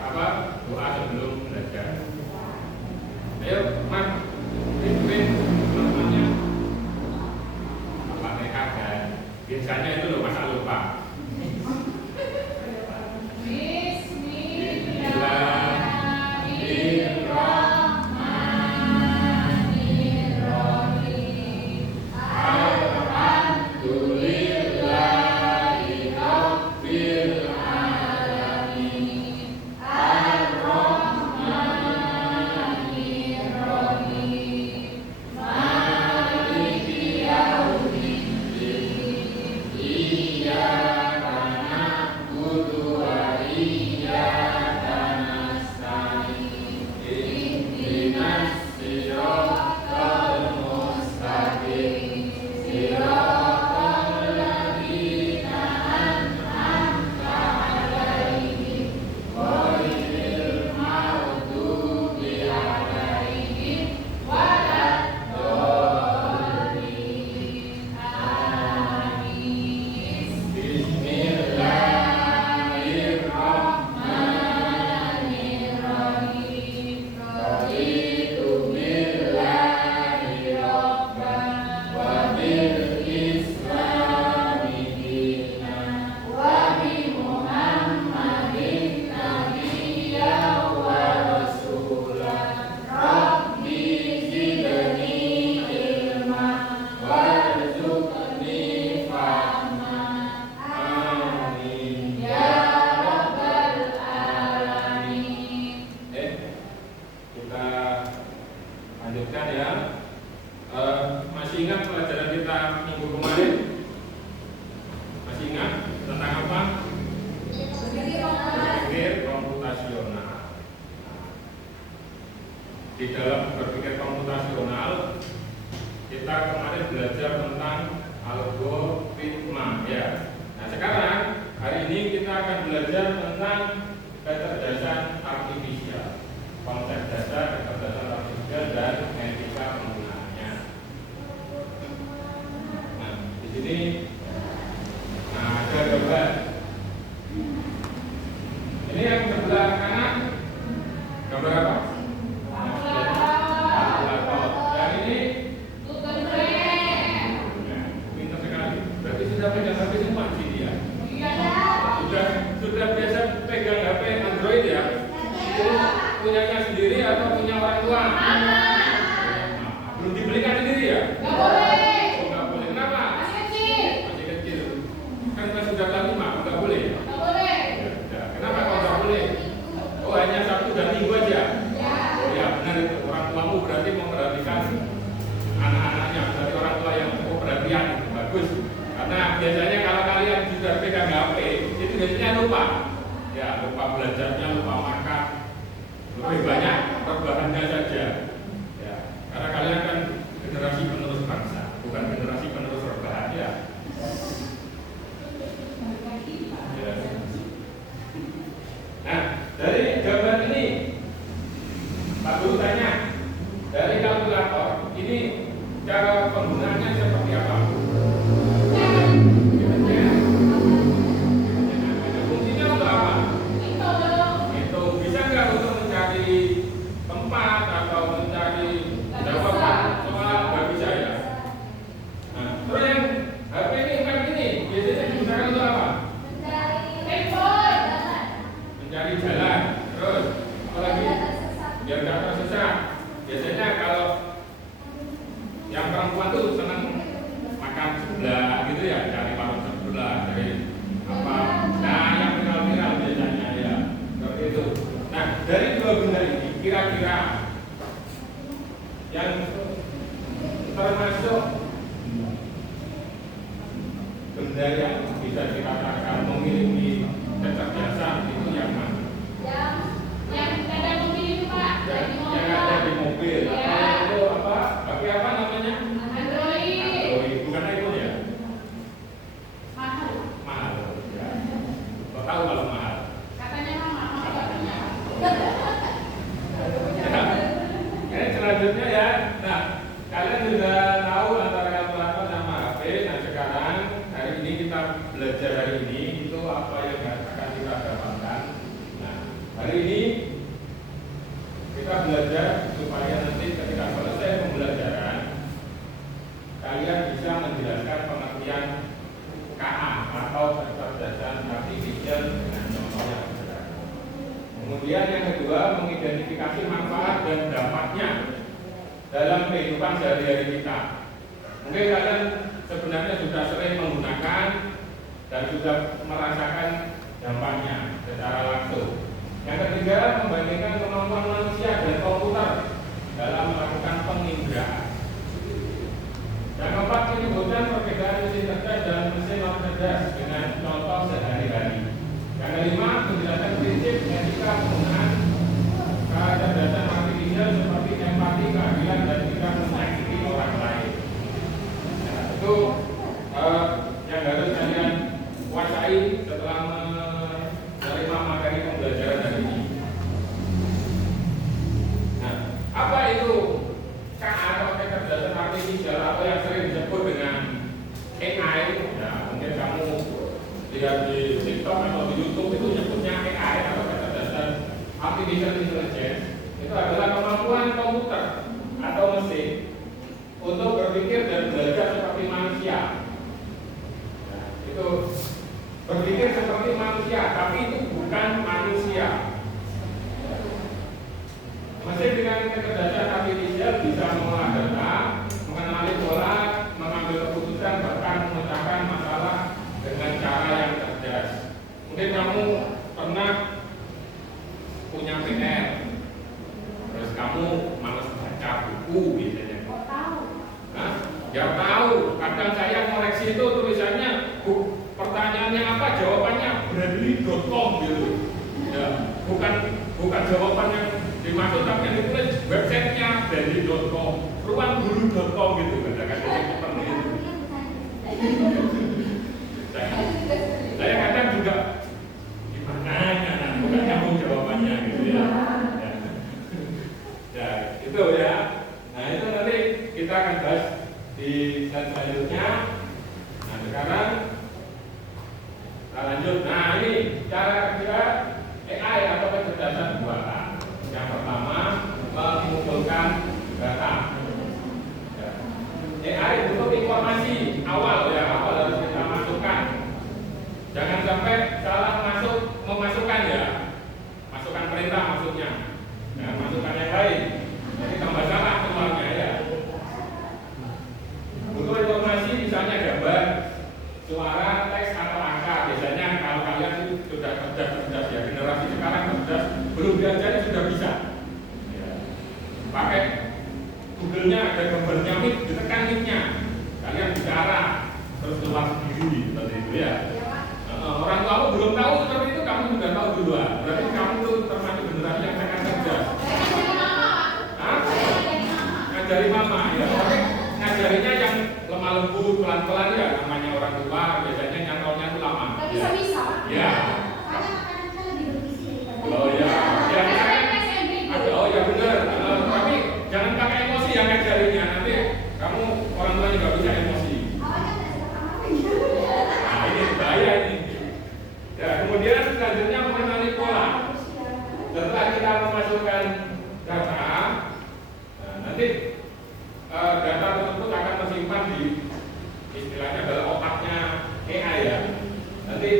apa doa sebelum belajar. Ayo, Mak, pimpin teman-temannya. Al-Fatihah dan biasanya itu loh masa lupa. Di dalam berpikir komputasional, kita kemarin belajar tentang algoritma, ya. Nah sekarang hari ini kita akan belajar tentang kecerdasan artifisial, konsep dasar kecerdasan artifisial dan etika penggunaannya. Nah di sini ada gambar. Ini yang sebelah kanan gambar apa? Sudah biasa pegang HP Android ya? Punyanya sendiri atau punya orang tua? Belum dibelikan sendiri ya? Nggak boleh. Oh, nggak boleh. Kenapa? Masih kecil. Masih kecil. Kan kita sudah tahu nggak boleh. Nggak boleh. Ya. Kenapa kalau nggak boleh? Oh hanya Sabtu dan Minggu aja? Ya. Oh ya benar itu. Orang tuamu berarti memperhatikan anak-anaknya. Berarti orang tua yang cukup perhatian. Bagus. Karena biasanya kalau kalian sudah pegang HP itu biasanya lupa, ya lupa belajarnya, lupa makan, lebih banyak rebahannya saja, ya karena kalian kan generasi penerus bangsa, bukan generasi penerus rebahan ya. Nah dari gambar ini Pak Guru tanya, dari kalkulator ini cara penggunaannya seperti apa? Tempat atau mencari jawaban soal nggak bisa ya. Nah, terus yang HP ini biasanya digunakan untuk apa? Mencari jalan. Terus apa lagi? Biar nggak tersesat. Biasanya kalau yang perempuan tuh senang makan sebelah gitu ya, cari warung sebelah, cari apa? Nah, yang viral-viral biasanya ya seperti itu. Nah, dari dua benda ini kira-kira yang termasuk benda yang bisa dikatakan memiliki kecerdasan itu yang mana? Yang ada mobil itu Pak. Yang ada di mobil. Ya. Itu apa? Pakai apa namanya? Android. Bukan iPhone ya? Mahal. Mahal. Ya. Kau tahu kalau mahal? Katanya mahal katanya. Selanjutnya ya, nah kalian sudah tahu antara kalkulator sama HP. Nah sekarang hari ini kita belajar hari ini itu apa yang akan kita dapatkan. Nah hari ini belajar supaya nanti ketika selesai pembelajaran kalian bisa menjelaskan pengertian KA atau kecerdasan artifisial dengan contoh yang sederhana. Kemudian yang kedua, mengidentifikasi manfaat dan dampaknya dalam kehidupan sehari-hari kita. Mungkin kalian sebenarnya sudah sering menggunakan dan sudah merasakan dampaknya secara langsung. Yang ketiga, membandingkan kemampuan manusia dan komputer dalam melakukan penginderaan. Yang keempat, menyebutkan perbedaan mesin cerdas dan mesin non cerdas dengan contoh sehari-hari. Yang kelima, menjelaskan prinsip etika penggunaan kecerdasan artifisial seperti empati, keadilan, dan tidak menyakiti orang lain. Nah, itu yang harus kalian kuasai setelah menerima materi pembelajaran hari ini. Nah, apa itu KA atau kecerdasan artifisial atau yang sering disebut dengan AI? Ya, mungkin kamu lihat di TikTok atau di YouTube itu nyebutnya AI atau kecerdasan artificial intelligence. Itu adalah kemampuan komputer atau mesin untuk berpikir dan belajar seperti manusia. Nah, itu berpikir seperti manusia, tapi itu bukan manusia. Mesin dengan kecerdasan artifisial bisa mengolah data, mengenali pola, mengambil keputusan, bahkan memecahkan masalah dengan cara yang cerdas. Mungkin kamu pernah punya PR, terus kamu malas baca buku biasanya. Hah? Ya tahu. Kadang saya koreksi itu tulisannya pertanyaannya apa, jawabannya bradley.com gitu. Ya, bukan jawaban yang dimaksud, tapi yang ditulis websitenya bradley.com, ruangguru.com gitu. Kadang-kadang seperti itu. Saya kadang juga gimana ya, bukan kamu jawabannya gitu ya. Ya, itu ya. Nah, itu nanti kita akan bahas di slide selanjutnya. Nah, sekarang kita lanjut. Nah, ini cara kerja AI atau kecerdasan buatan. Yang pertama, mengumpulkan data. Ya. AI butuh informasi awal ya, awal harus kita masukkan. Jangan sampai salah memasukkan ya. Masukkan perintah maksudnya. Jangan masukkan yang lain. Jadi tambah salah keluarnya ya. Butuh informasi misalnya gambar, suara, teks atau angka. Biasanya kalau kalian itu sudah cerdas ya, generasi sekarang cerdas, belum diajari sudah bisa. Ya. Pakai Google-nya ada gambarnya mic, ditekan mic-nya. Kalian bicara terus keluar sendiri seperti itu ya. Orang tuamu belum tahu seperti itu, kamu sudah tahu duluan. Berarti kamu tuh termasuk generasi yang sangat cerdas. Ngajari mama ya, tapi ngajarinya yang lemah lembut, pelan-pelan ya, namanya orang tua biasanya nyantolnya itu lama. Bisa bisa. Ya. Karena makanan kan lebih bergizi daripada. Oh ya, ya. Ada, oh ya benar. Tapi jangan pakai emosi yang ngajarinya, nanti kamu orang tua juga bisa emosi. Nah ini bahaya ini. Ya, kemudian selanjutnya mengenali pola. Setelah kita memasukkan data, nah, nanti data tersebut akan tersimpan di istilahnya adalah otaknya AI ya. Nanti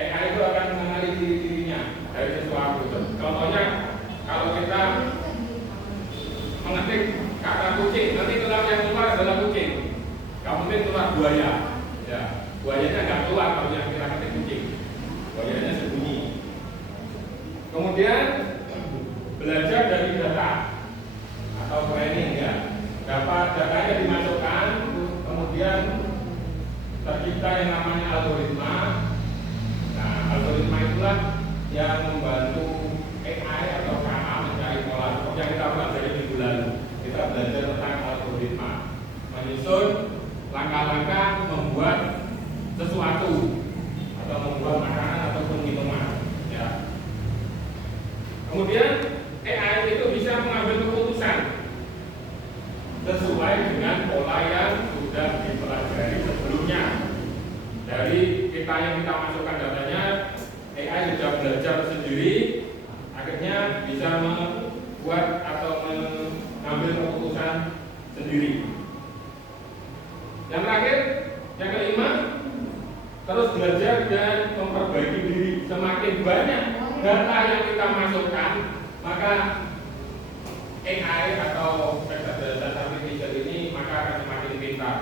AI itu akan mengenali ciri-cirinya dari sesuatu. Contohnya kalau kita mengetik kata kucing, nanti yang keluar adalah kucing. Kemudian keluar buaya. Ya, buayanya nggak keluar kalau yang kita ketik kucing. Buayanya sembunyi. Kemudian belajar dari data atau training ya. Datanya dimasukkan, kemudian tercipta yang namanya algoritma. Nah, algoritma itulah yang membantu AI atau KA mencari pola. Seperti yang kita pelajari minggu lalu, kita belajar tentang algoritma, menyusun langkah-langkah membuat sesuatu atau membuat makanan ataupun minuman. Ya. Kemudian AI itu bisa mengambil keputusan sesuai dengan pola yang sudah dipelajari sebelumnya. Dari kita yang kita masukkan datanya, AI sudah belajar sendiri, akhirnya bisa membuat atau mengambil keputusan sendiri. Yang terakhir, yang kelima, terus belajar dan memperbaiki diri. Semakin banyak data yang kita masukkan, maka AI atau data artificial ini maka akan semakin pintar.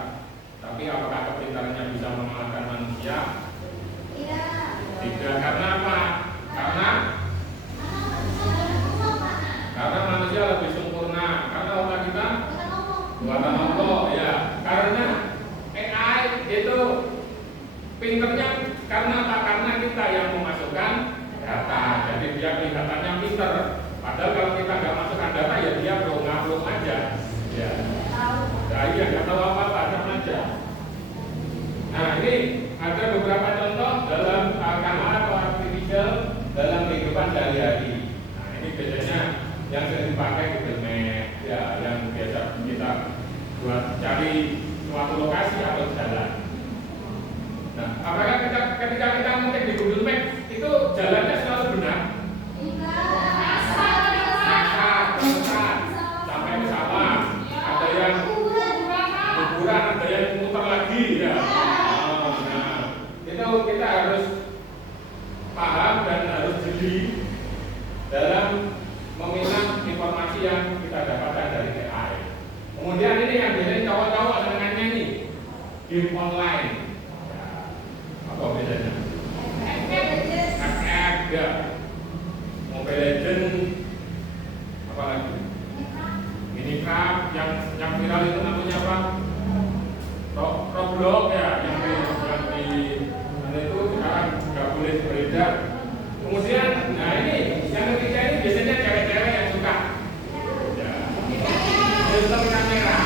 Tapi apakah kepintarannya bisa mengalahkan manusia? Iya. Tidak. Karena apa? Karena manusia lebih sempurna. Karena otak kita buatan Allah, ya. Karena AI itu pinternya karena apa? Karena kita yang memasukkan data. Jadi dia kelihatannya pinter. Padahal kalau kita nggak masukkan data, ya dia belum aja. Ya. Nah, iya nggak tahu apa-apa, sama aja. Nah, ini ada beberapa contoh dalam kamera atau artificial dalam kehidupan sehari-hari. Nah, ini biasanya yang sering dipakai Google Maps, ya, yang biasa kita buat cari suatu lokasi atau jalan. Nah, apakah ketika kita ngetik di Google Maps itu jalannya selalu benar? Sampai ke sawah, ada yang kuburan, ada yang muter lagi, ya. Itu kita harus paham dan harus jeli dalam memilah informasi yang kita dapatkan dari AI. Kemudian ini yang biasanya cowok-cowok senengannya nih, game online. Ya, apa bedanya? FF, ya. Mobile Legend, apa lagi? Minecraft, yang viral itu namanya apa? Roblox, ya, yang itu sekarang nggak boleh beredar. Kemudian, nah ini yang ketiga ini biasanya cewek-cewek yang suka. Ya, sistem kamera.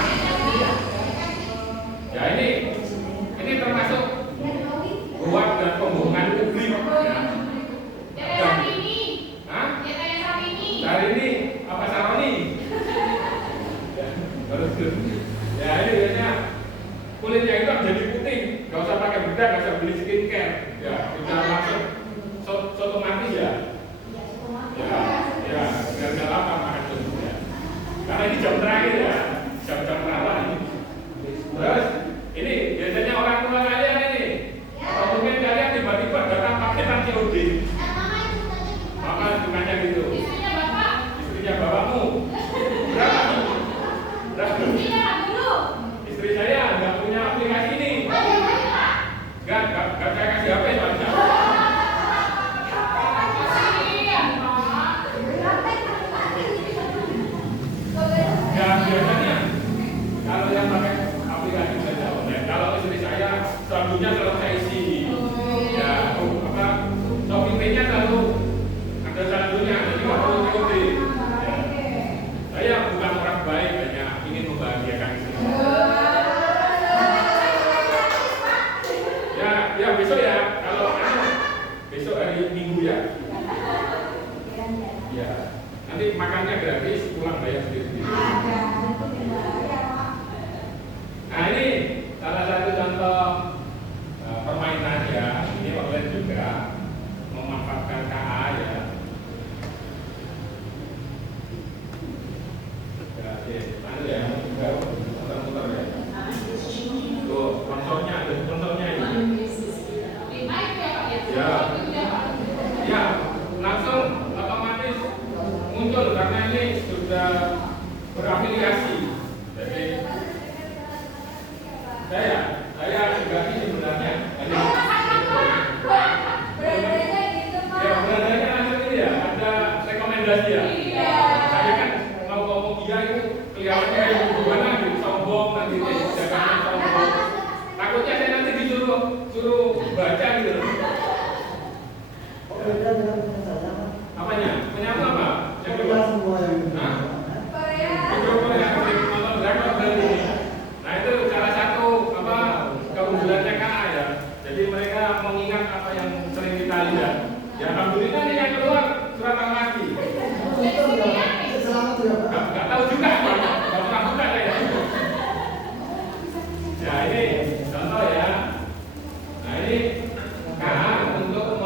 Ya ini termasuk buat dan pembohongan publik. Ya. Hari ini apa Saroni? Ya ini biasanya kulitnya itu jadi putih, nggak usah pakai bedak, nggak usah beli skincare, ya sudah langsung otomatis ya. Ya, biar lama makan itu. Ya. Karena ini jam terakhir ya, jam rawan ini. Terus ini biasanya orang tua kalian ini, atau mungkin kalian tiba-tiba datang paketan COD. Mama sukanya gitu. Istrinya bapakmu. Berapa? Istri saya nggak punya aplikasi ini. Nggak saya kasih HP soalnya. Ya biasanya kalau yang pakai aplikasi saja. Kalau istri saya sabunnya selalu saya isi. Ya shopping pay-nya selalu ada saldonya, jadi nggak perlu COD. Saya bukan orang baik, hanya ingin membahagiakan istri. Ya besok ya, kalau besok hari Minggu ya. Ya, nanti makannya gratis, pulang bayar sendiri. Nah ini salah satu contoh permainan ya. Ini online juga memanfaatkan KA ya. Anu ya, muter-muter ya. Tuh, konsolnya ini. Ya, langsung otomatis muncul karena ini sudah berafiliasi. Jadi saya juga ini sebenarnya. Ya, berandanya langsung ini ya, ada rekomendasi ya. Saya kan mau ngomong dia itu kelihatannya kayak gimana gitu, sombong nanti jangan sombong. Takutnya saya nanti suruh baca gitu. Beda dengan saya. Apanya? Punya apa? Yang kedua Semua yang nah, nah itu salah satu keunggulannya KA ya. Jadi mereka mengingat apa yang sering kita lihat. Ya alhamdulillah ini yang keluar surat Al-Masih. Nggak tahu juga, nggak pernah buka saya. Ya ini contoh ya. Nah ini KA untuk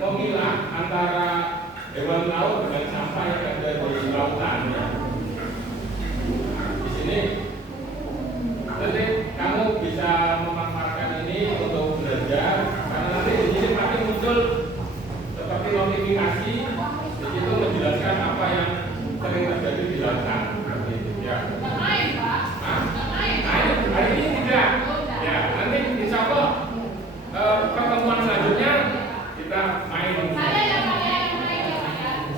memilah antara hewan laut dengan sampah yang ada di verifikasi di situ menjelaskan apa yang sering terjadi di lautan. Seperti itu ya. Hari ini tidak. Ya, nanti insya Allah pertemuan selanjutnya kita main.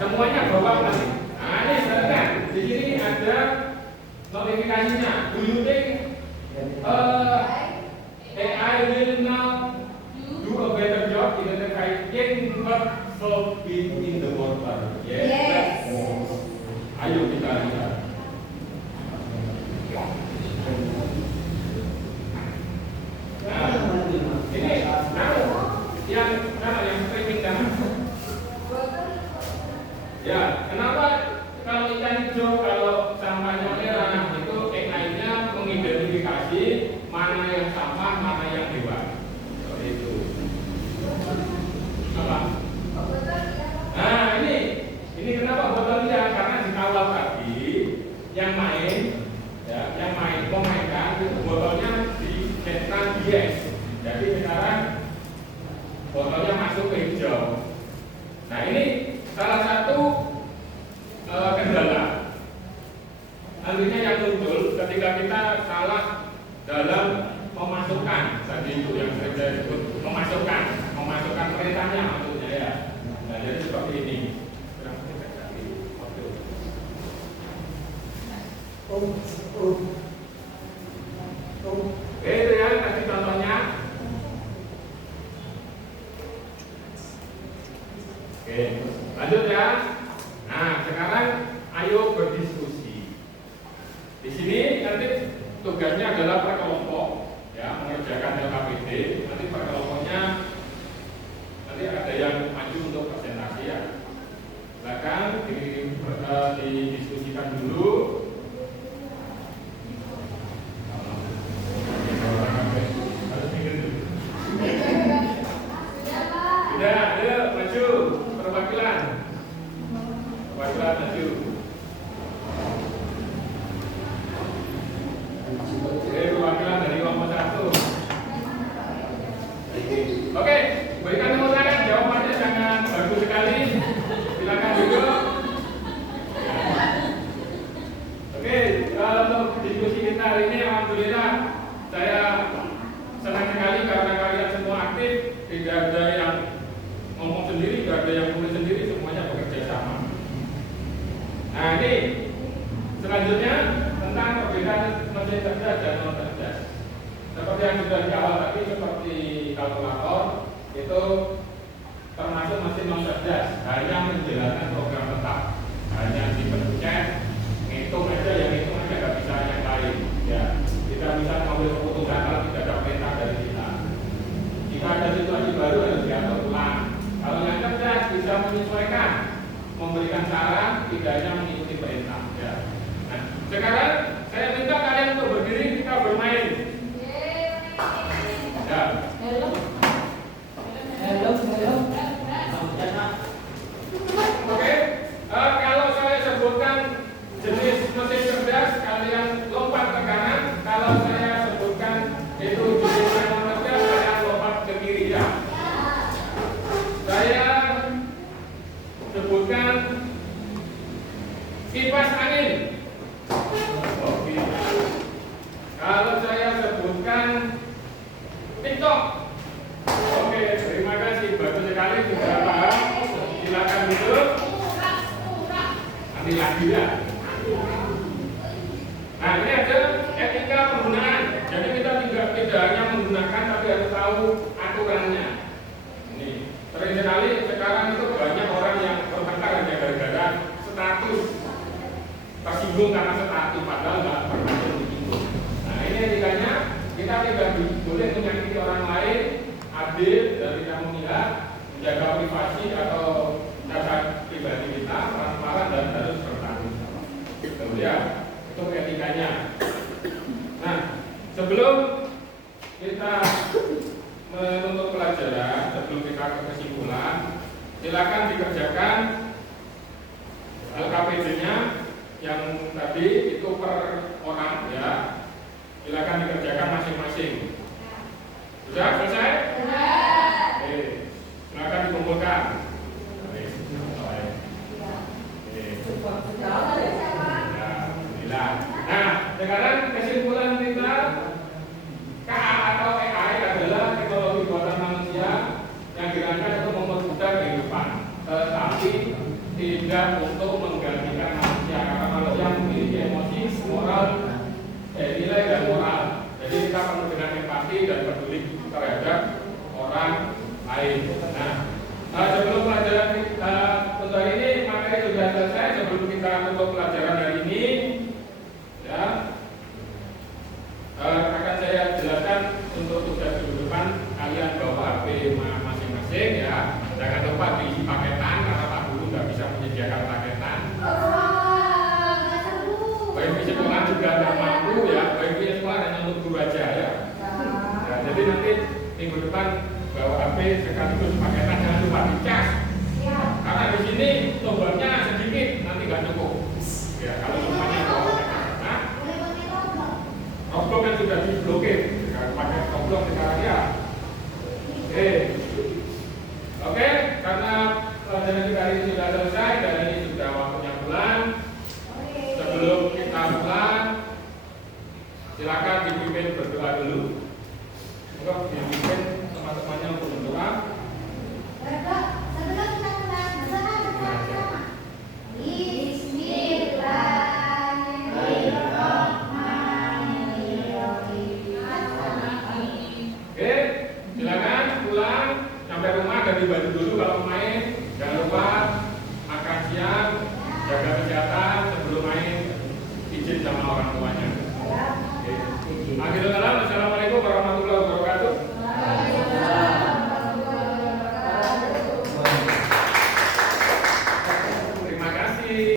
Semuanya bawa nanti. Nah, ini silakan. Di sini ada notifikasinya. Do you think AI will now do a better job identifying bird in the water? Yes. Ayo kita lihat. Nah, ini yang streaming kan? Ya, kenapa kalau ikan hijau, kalau sampahnya merah itu AI-nya mengidentifikasi mana yang sampah, mana yang hewan. Seperti itu. Apa? Nah, ini kenapa botol liar? Karena di awal tadi yang main, memainkan botolnya dicetak yes. Jadi sekarang botolnya masuk ke hijau. Nah, ini salah satu kendala. Nantinya yang muncul ketika kita salah dalam memasukkan, tadi itu yang saya sebut memasukkan perintahnya maksudnya ya. Nah, jadi seperti ini. Itu ya tadi contohnya. Oke, lanjut ya. Nah, sekarang ayo berdiskusi. Di sini nanti tugasnya adalah per kelompok, ya, mengerjakan LKPD. Nanti per kelompoknya nanti ada yang maju untuk presentasi ya. Silakan didiskusikan dulu. Sudah, ayo maju perwakilan maju. Perwakilan dari kelompok 1. Oke, berikan tepuk tangan. Jawabannya sangat bagus sekali. Silakan duduk. Oke, untuk diskusi kita hari ini, alhamdulillah saya senang sekali karena kalian semua aktif. Tidak ada yang ngomong sendiri, tidak ada yang tulis sendiri, semuanya bekerja sama. Nah, ini selanjutnya tentang perbedaan mesin cerdas dan non cerdas. Seperti yang sudah di awal tadi, seperti kalkulator itu termasuk mesin non cerdas, hanya menjalankan program tetap, hanya dipencet, ngitung aja, yang ngitung aja, nggak bisa yang lain. Ya, kita bisa mengambil keputusan kalau tidak ada perintah dari kita. Jika ada situasi baru harus diatur ulang. Kalau yang cerdas bisa menyesuaikan, memberikan saran, tidak hanya mengikuti perintah. Ya. Nah, sekarang saya minta kalian untuk berdiri, kita bermain. Ya. Oke. Kalau saya sebutkan jenis mesin cerdas, kalian lompat ke kanan. Kalau saya sebutkan itu jenis yang non cerdas, kalian lompat ke kiri ya. Saya sebutkan kipas angin. Oke. Kalau saya sebutkan TikTok. Oke, terima kasih. Bagus sekali sudah paham. Silakan duduk. Nanti lagi ya. Nah, ini ada etika penggunaan. Jadi kita tidak hanya menggunakan, tapi harus tahu aturannya. Ini sering sekali sekarang itu banyak orang yang bertengkar hanya gara-gara status, tersinggung karena status, padahal nggak pernah tersinggung. Nah, ini etikanya, kita tidak boleh menyakiti orang lain, adil dan tidak memihak, menjaga privasi atau data pribadi kita, transparan dan harus bertanggung jawab. Kemudian itu etikanya. Nah, sebelum kita menutup pelajaran, sebelum kita ke kesimpulan, silakan dikerjakan LKPD-nya yang tadi itu per orang ya. Silakan dikerjakan masing-masing. Sudah selesai? Oke. Silakan dikumpulkan. tidak untuk menggantikan manusia, karena manusia memiliki emosi, moral, nilai dan moral. Jadi kita perlu dengan empati dan peduli terhadap orang lain. Nah, sebelum pelajaran untuk hari ini materi sudah selesai. Sebelum kita tutup pelajaran hari ini, ya, akan saya jelaskan untuk tugas minggu depan. Kalian bawa HP masing-masing, ya. Jangan lupa diisi paketan karena Pak Guru nggak bisa menyediakan paketan. Wifi sekolah juga nggak mampu, ya. Wifi sekolah hanya untuk guru aja, ya. Nah, jadi nanti minggu depan bawa HP sekaligus paketan, jangan lupa dicas. Karena di sini tombaknya sedikit, nanti nggak cukup. Ya, kalau semuanya bawa paketan. Roblok kan sudah diblokir, pakai roblok sekarang, ya.